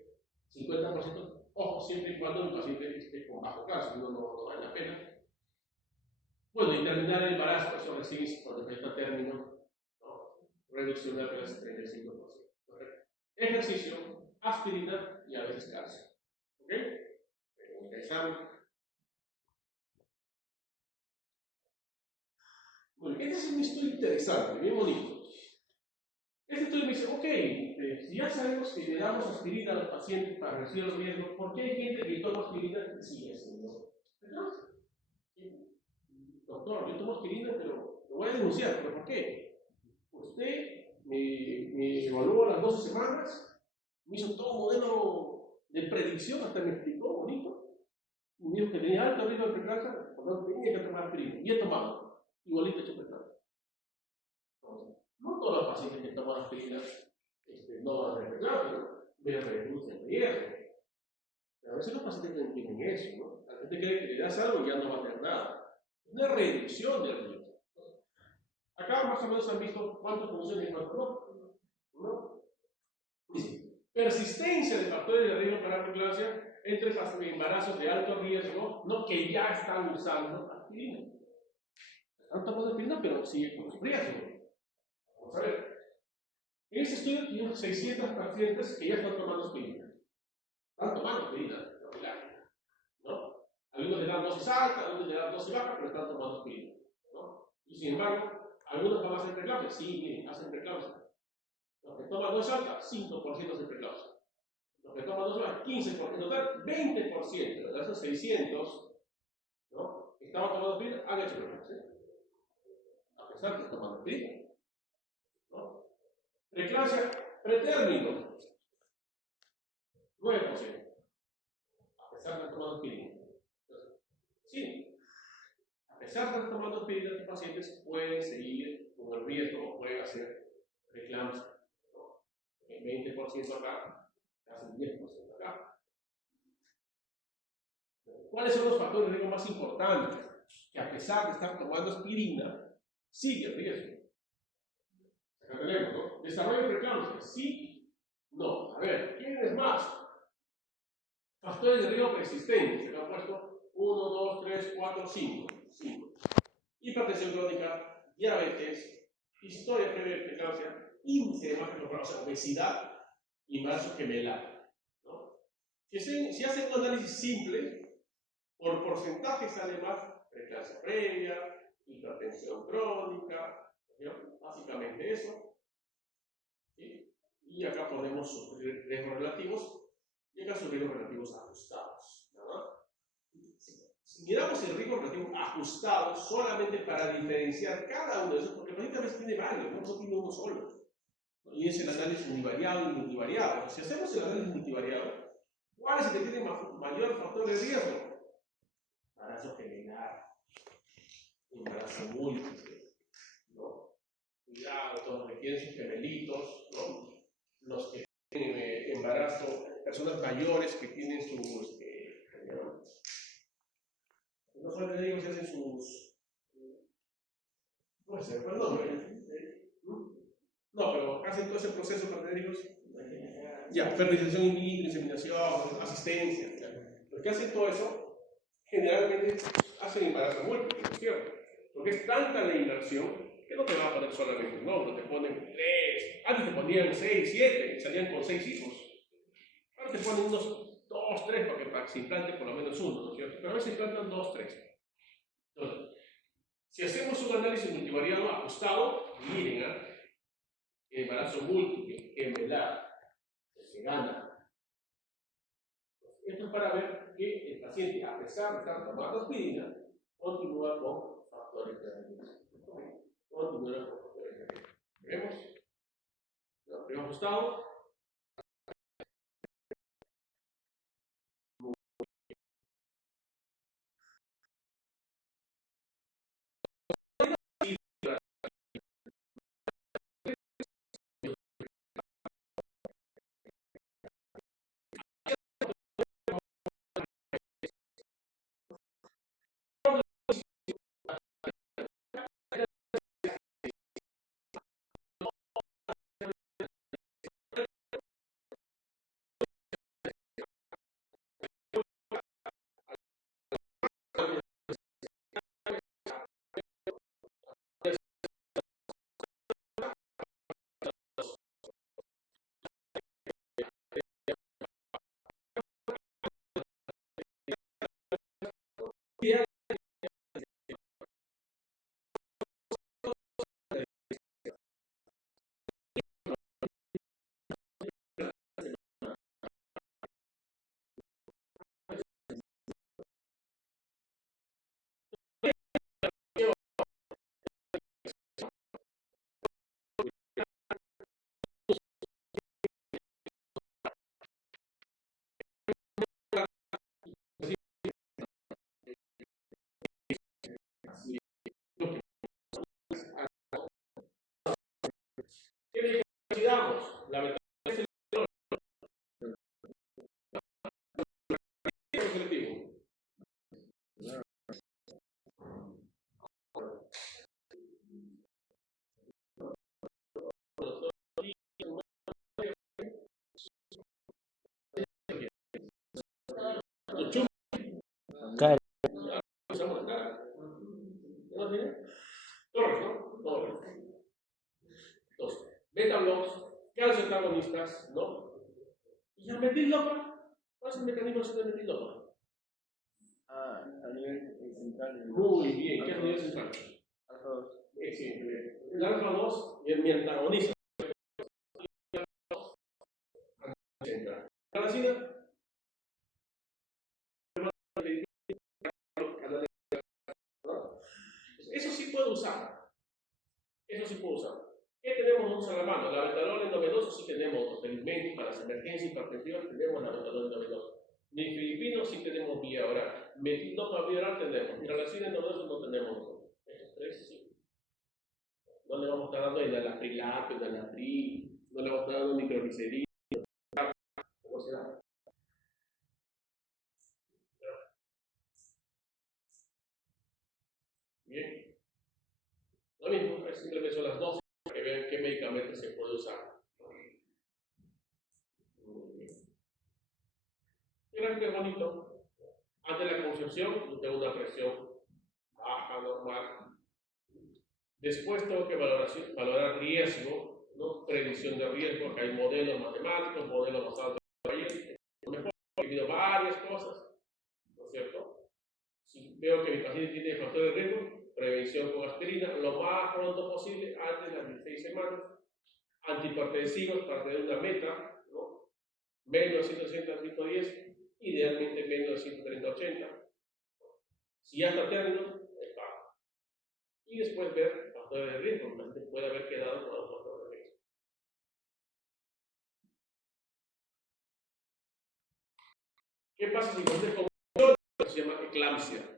50%, ojo, siempre y cuando el paciente esté con bajo calcio, no vale la pena. Bueno, y terminar el embarazo, eso recién cuando está a término, ¿no? Reducción de apenas 35%. ¿Correcto? Ejercicio, aspirina y a veces calcio. ¿Ok? Examen. Bueno, este es un estudio interesante, bien bonito. Este estudio me dice, ok, si ya sabemos que le damos aspirina a los pacientes para reducir el riesgo, ¿por qué hay gente que toma aspirina y sigue haciendo? Doctor, yo tomo aspirina, pero lo voy a denunciar, ¿pero por qué? Usted me evaluó a las 12 semanas, me hizo todo un modelo de predicción, hasta me explicó bonito, y me dijo que tenía alto riesgo de preeclampsia, por lo tanto tenía que tomar aspirina, y he tomado, igualito he hecho preeclampsia. No todos los pacientes que toman aspirina no van a tener preeclampsia, ¿no? Me reduce el riesgo. Pero a veces los pacientes no entienden eso, ¿no? La gente cree que le das algo y ya no va a tener nada. Una reducción del riesgo. Acá más o menos han visto cuánto funciona y cuánto no. Dice, persistencia de factores de riesgo para la preeclampsia entre embarazos de alto riesgo, no que ya están usando aspirina. Están tomando aspirina, pero siguen con riesgo. Vamos a ver. En este estudio tenemos 600 pacientes que ya están tomando aspirina. Están tomando aspirina, ¿no? Algunos le dan dosis alta, algunos le dan dosis baja, pero están tomando aspirina, ¿no? Y sin embargo, algunos van a hacer preeclampsia. Sí, miren, hacen preeclampsia. Los que toman dosis alta, 5% hacen preeclampsia. Los que toman dosis baja, 15%. En total, 20% de esos 600, ¿no? Que estaban tomando aspirina, han hecho preeclampsia. A pesar de estar tomando aspirina, ¿no? Preeclampsia pretérmino, 9%. A pesar de estar tomando aspirina. Sí, a pesar de estar tomando aspirina, los pacientes pueden seguir con el riesgo o pueden hacer preeclampsia, ¿no? El 20% acá, casi el 10% acá. ¿Cuáles son los factores de riesgo más importantes? Que a pesar de estar tomando aspirina, sigue el riesgo. Acá tenemos, ¿no? Desarrollo de preeclampsia, sí, no. A ver, ¿quién es más? Factores de riesgo persistentes, se lo han puesto 1, 2, 3, 4, 5. Hipertensión crónica, diabetes, historia previa de preeclampsia, índice de masa corporal, o sea, obesidad y embarazo gemelar, ¿no? Si hacen un análisis simple, por porcentaje sale más preeclampsia previa, hipertensión crónica, ¿no? Básicamente eso. ¿Sí? Y acá ponemos sus riesgos relativos y acá sus riesgos relativos ajustados, ¿verdad? Si miramos el riesgo relativo ajustado solamente para diferenciar cada uno de esos, porque el paciente a veces tiene varios, no tiene uno solo. Y es el análisis univariado y multivariado. Si hacemos el análisis multivariado, ¿cuál es el que tiene mayor factor de riesgo? Embarazo gemelar, embarazo múltiple, ¿no? Cuidado, todos los que tienen sus gemelitos, ¿no? Los que tienen embarazo, personas mayores que tienen sus no son panterínicos hacen sus... ¿Cómo se llama el nombre? No, pero hacen todo ese proceso panterínicos. Ya, fertilización in vitro, inseminación, asistencia. Ya. Los que hacen todo eso, generalmente hacen embarazo múltiple, ¿no es cierto? Porque es tanta la inversión que no te va a poner solamente un óvulo, te ponen 3, antes te ponían 6, 7, salían con 6 hijos. Ahora te ponen unos 2, 3 para que se implante por lo menos uno, ¿no es cierto? Pero a veces implantan 2, 3. Entonces, si hacemos un análisis multivariado ajustado, miren, embarazo múltiple, gemelar, que se gana. Esto es para ver que el paciente, a pesar de estar tomando aspirina, continúa con factores de riesgo. Continúa con factores de riesgo. ¿Vemos? ¿Lo hemos ajustado? ¿Qué necesitamos? La verdad es el selectivo. Claro. ¿No tiene? Torres, ¿no? Torres. Entonces, beta-blocs, calcio antagonistas, ¿no? Y el metildopa, ¿cuál es el mecanismo de metildopa? A nivel central. Muy bien, ¿qué es el nivel central? Alfa 2. Sí, el alfa 2 y mi antagonista. La vacina. Eso sí puedo usar. Eso sí puedo usar. ¿Qué tenemos nosotros a la mano? La betalol endovenoso sí tenemos felizmente para las emergencias hipertensivas tenemos la betalol endovenoso. Nifedipino sí tenemos vía oral. Metildopa vía oral tenemos. Ralacina endovenoso no tenemos. Estos tres sí. No le vamos a estar dando enalaprilato, enalapril, no le vamos a estar dando nitroglicerina. ¿Cómo será? Bien. Lo mismo, simplemente son las dos para que vean qué medicamento se puede usar. Miren qué bonito. Antes de la concepción, yo tengo una presión baja, normal. Después tengo que valorar riesgo, ¿no? Predicción de riesgo, que hay modelos matemáticos, modelos basados en países. Mejor, he visto varias cosas, ¿no es cierto? Si veo que mi paciente tiene factores de riesgo, prevención con aspirina, lo más pronto posible, antes de las 16 semanas. Antihipertensivos para tener una meta, ¿no? Menos de 160 a 110, idealmente menos de 130 a 80. Si ya está término, es bajo. Y después ver factores de riesgo, el paciente puede haber quedado con los factores de riesgo. ¿Qué pasa si el paciente con se llama eclampsia?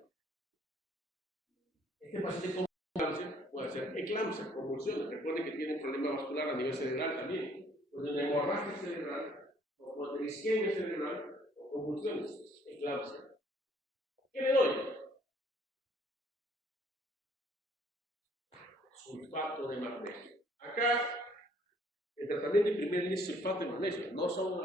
Este paciente con eclampsia puede ser eclampsia, convulsiones. Recuerden que tiene un problema vascular a nivel cerebral también. Pues una hemorragia cerebral, o puede tener isquemia cerebral, o convulsiones, eclampsia. ¿Qué le doy? sulfato de magnesio. Acá, el tratamiento de primera línea es sulfato de magnesio, no son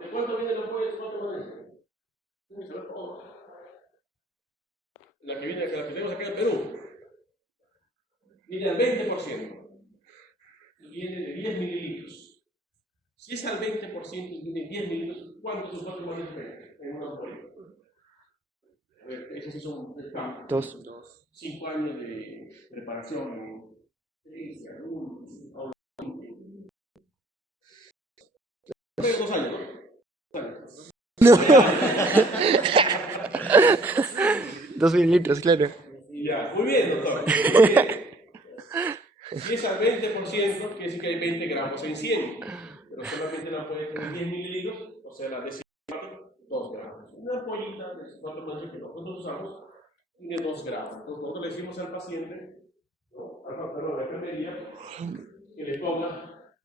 ¿de cuánto viene la ampolla de sulfato de magnesio? Tiene que saber todo. La que tenemos acá en Perú, viene al 20%. Y viene de 10 mililitros. Si es al 20% y viene 10 mililitros, ¿cuántos sulfato de magnesio viene en una ampolla? A ver, esos sí son el campo. 5 años de preparación. 2 años, ¿no? 2 años. 2 mililitros, claro. Ya, muy bien, doctor. Muy bien. Si es al 20%, quiere decir que hay 20 gramos en 100. Pero solamente la puede tener 10 mililitros, o sea, la de 2 gramos. Una ampollita de sulfato de magnesio que nosotros usamos tiene 2 gramos. Entonces, nosotros le decimos al paciente, ¿no? Perdón, a la enfermería, que le ponga,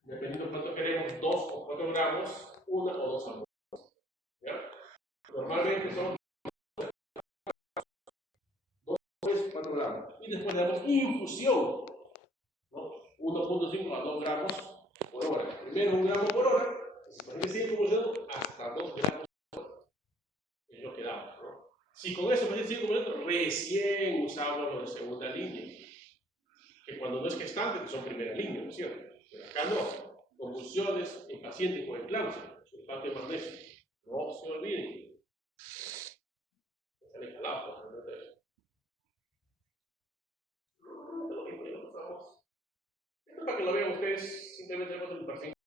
dependiendo de cuánto queremos, 2 o 4 gramos, 1 o 2 ampollas. ¿Ya? Normalmente son 4 gramos. Y después le damos infusión, ¿no? 1.5 a 2 gramos por hora. Primero 1 gramo por hora, y si infusión hasta 2 gramos por hora. Es lo que damos, ¿no? Si con eso me 5 minutos, recién usamos los de segunda línea. Que cuando no es gestante, que son primera línea, ¿no es cierto? Pero acá no. Convulsiones en pacientes con eclampsia, sulfato de magnesio. No se olviden. Están escalados, ¿no? Esto para que lo vean ustedes, simplemente tenemos el paciente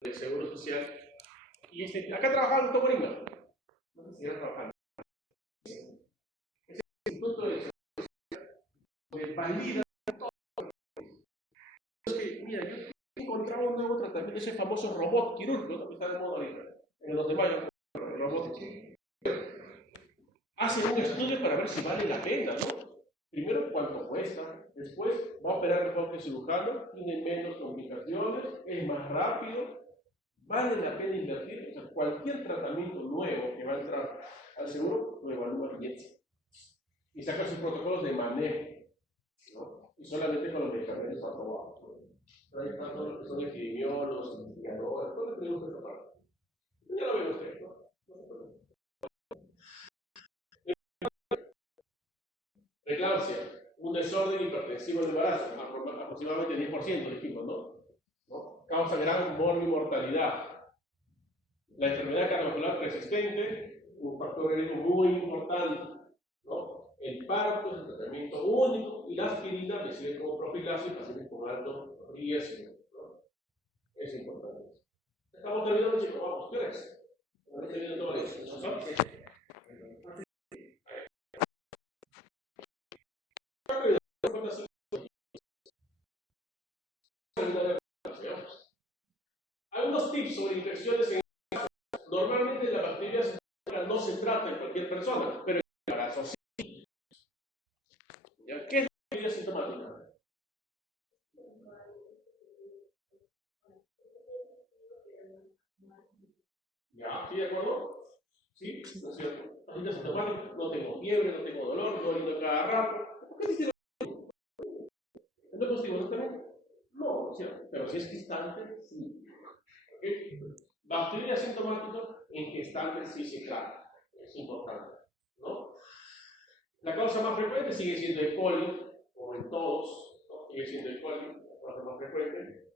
de Seguro Social. Y acá trabajaba el doctor Moringa. No sé si era trabajando. Ese instituto de Seguro Social valida todo. Es que, mira, yo he encontrado un nuevo tratamiento, ese famoso robot quirúrgico que está de moda ahorita, en el 2 de mayo, el robot quirúrgico. Hace un estudio para ver si vale la pena, ¿no? Primero, cuánto cuesta. Después, va a operar mejor que el cirujano, tiene menos complicaciones, es más rápido. Vale la pena invertir. O sea, cualquier tratamiento nuevo que va a entrar al seguro, lo evalúa bien. Y saca sus protocolos de manejo, ¿no? Y solamente con los medicamentos aprobados. ¿No? Ahí están todos los que son epidemiólogos, investigadores, todo lo que tenemos que tratar. Ya lo ven ustedes, ¿no? Preeclampsia, un desorden hipertensivo del embarazo, aproximadamente 10%, dijimos, ¿no? Causa gran mortalidad. La enfermedad cardiovascular persistente, un factor de riesgo muy importante, ¿no? El parto es el tratamiento único y la aspirina le sirve como profilaxis en pacientes con alto riesgo, ¿no? Es importante. Estamos terminando, chicos, vamos, ¿qué hora Estamos terminando todo eso. Algunos tips sobre infecciones en embarazo. Normalmente la bacteria no se trata en cualquier persona, pero en el embarazo sí. ¿Qué es la bacteria sintomática? ¿Ya? ¿Sí de acuerdo? ¿Sí? ¿No es cierto? Bacteria sintomática, no tengo fiebre, no tengo dolor, no orino cada rato. ¿Por qué dice ¿es lo positivo? ¿No tengo? No, ¿es cierto? Pero si es gestante, sí. ¿Okay? Bacteria sintomática en gestante sí se trata. Es importante, ¿no? La causa más frecuente sigue siendo el coli, como en todos, ¿no? Sigue siendo el coli, la causa más frecuente.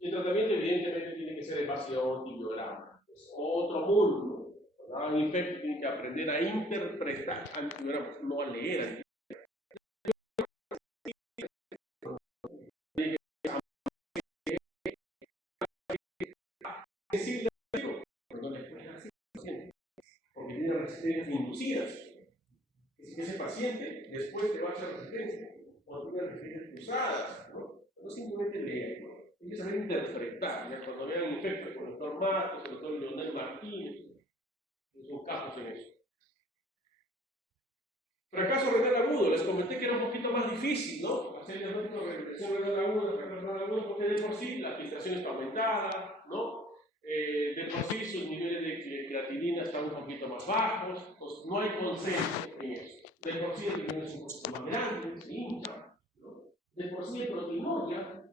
Y el tratamiento, evidentemente, tiene que ser evasión, tibiograma. Es otro mundo. Cuando hagan infecto, tienen que aprender a interpretar antibiogramas, no a leer porque tiene resistencias inducidas. Es decir, que ese paciente después te va a hacer resistencia, o tiene resistencias cruzadas, ¿no? No simplemente leer, ¿no? Hay que saber interpretar. ¿Ya? Cuando vean infectos con el doctor Marcos, el doctor Leonel Martínez, son casos en eso. Fracaso renal agudo, les comenté que era un poquito más difícil, ¿no? Hacer el diagnóstico de regresión renal aguda, fracaso renal agudo, porque de por sí la filtración está aumentada, ¿no? De por sí sus niveles de creatinina están un poquito más bajos, entonces no hay consenso en eso. De por sí el riñón es un poquito más grande, se hincha, ¿no? De por sí el proteinuria.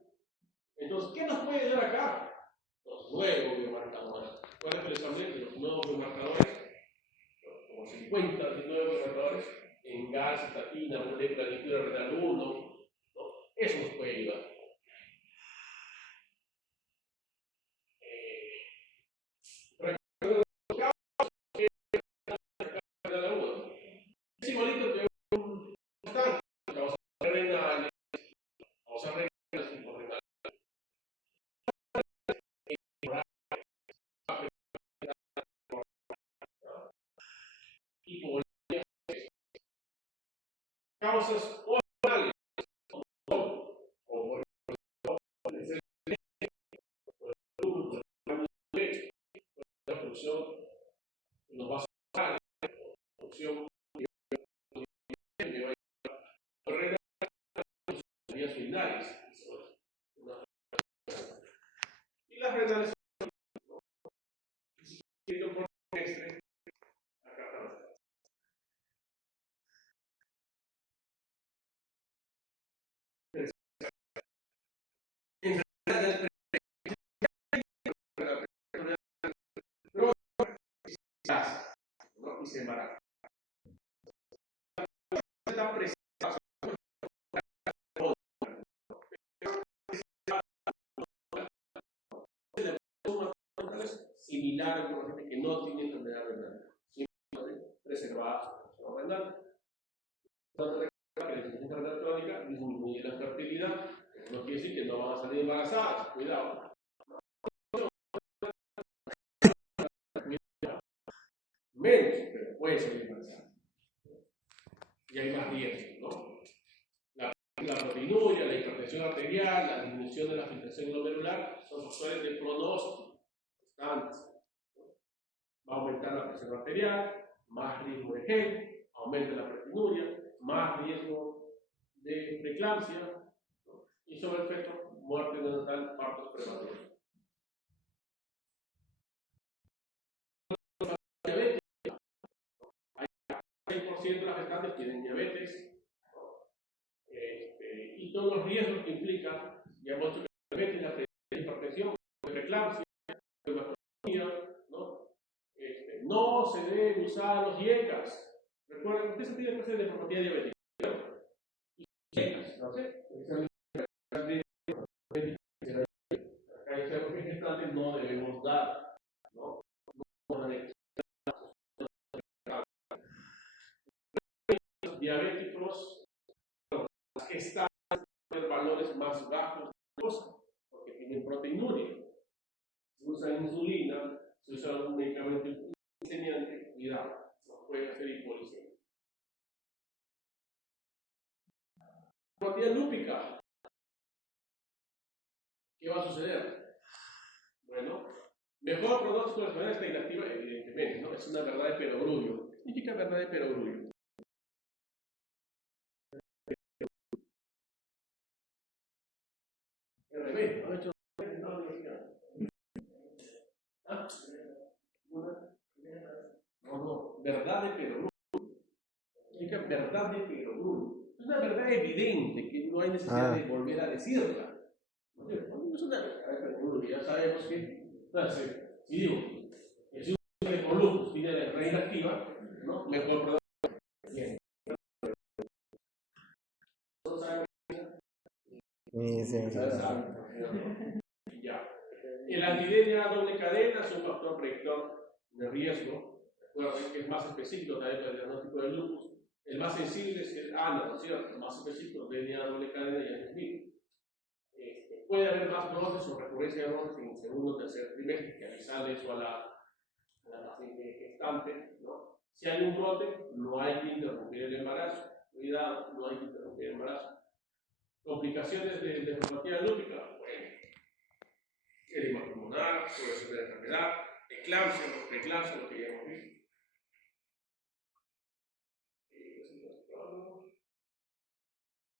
Entonces, ¿qué nos puede dar acá? Los nuevos biomarcadores. ¿Cuál es el hablé de los nuevos biomarcadores? Como 50 de nuevos biomarcadores en gas, estatina, molécula de líquido renal 1, ¿no? Eso nos puede ayudar. Es igualito que un constante. Vamos a ver renales, vamos a ver renales. Y por causas hormonales, o por la producción, nos va a sonar la producción vías finales. Y las renales por acá está. ¿No? Y se embaraza. Está presente similar a una gente que no tiene enfermedad renal, simplemente preservar su renal. Entonces, que la insuficiencia renal crónica disminuye la fertilidad, no quiere decir que no van a salir embarazadas, cuidado. Menos, pero puede salir embarazada. Y hay más riesgo, ¿no? La proteinuria, la hipertensión arterial, la disminución de la filtración glomerular son factores de pronóstico constantes. Va a aumentar la presión arterial, más riesgo de GEL, aumenta la proteinuria, más riesgo de preeclampsia, ¿no? Y sobre el efecto, muerte neonatal, partos prematuros. Diabetes, hay 6% de las gestantes tienen diabetes, ¿no? Y todos los riesgos que implica, ya hemos dicho que la diabetes, la hipertensión, la preeclampsia, la ¿no? No se deben usar los IECAS. Recuerden, usted se tiene que hacer de nefropatía diabética. Y IECAS, ¿no sé? No debemos dar, ¿no? Los diabéticos que están en valores más bajos de glucosa, porque tienen proteinuria. Se usa insulina, se usa algún medicamento inseñante, cuidado, no puede hacer hipoglicemia. Nefropatía lúpica. ¿Qué va a suceder? Bueno, mejor pronóstico de la enfermedad está inactiva, evidentemente, ¿no? Es una verdad de perogrullo. ¿Qué significa verdad de perogrullo? El remedio, ¿no? Hecho, no, verdad de perogrullo. Significa verdad de perogrullo. Es una verdad evidente que no hay necesidad de volver a decirla. ¿No es una verdad de perogrullo? Ya sabemos que, si digo, si un lupus tiene la raíz activa, ¿no? Mejor pronóstico. Bien. ¿Todos saben? Ya. El antidenio a doble cadena es un factor predictor de riesgo. Recuerden que es más específico también para el diagnóstico del lupus. El más sensible es el ANA, ¿no es cierto? El más específico, DNA a doble cadena y anesmil. Puede haber más brotes o recurrencia de brotes en el segundo o tercer trimestre, que avisarle eso a la paciente gestante, ¿no? Si hay un brote, no hay que interrumpir el embarazo. Cuidado, no hay que interrumpir el embarazo. Complicaciones de nefropatía lúpica, bueno, edema pulmonar, progresión de la enfermedad, preeclampsia, lo que ya hemos visto.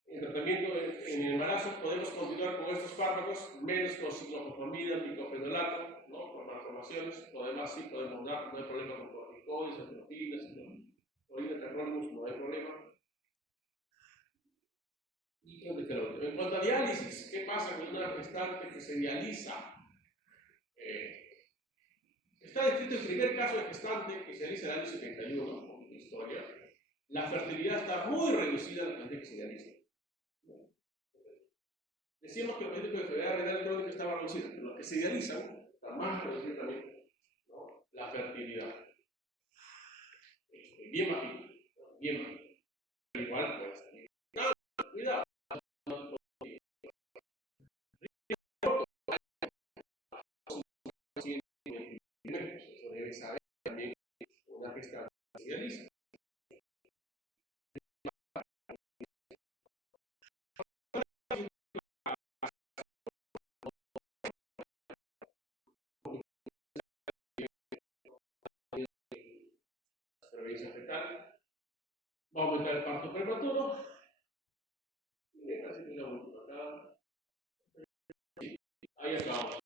En tratamiento en el embarazo podemos continuar con estos fármacos, menos con ciclofosfamida, micofenolato, ¿no? Con malformaciones, lo demás sí podemos dar, no hay problema con corticoides, proteínas, orina, tacrolimus, no hay problema. Y creo que lo último. En cuanto a diálisis, ¿qué pasa con una gestante que se dializa? Está descrito el primer caso de gestante que se realiza en el año 71, con mi historia. La fertilidad está muy reducida en la gente que se dializa. Decíamos que el riesgo de enfermedad renal crónica estaba reducido, pero los que se dializan está más reducido también, ¿no? La fertilidad. Bien bajito, bien bajito. Pero igual, pues, cuidado. Eso debe saber también una que está se dializa. Supervivencia fetal. Vamos a aumentar el parto prematuro. Y casi que la última acá. Ahí acabamos.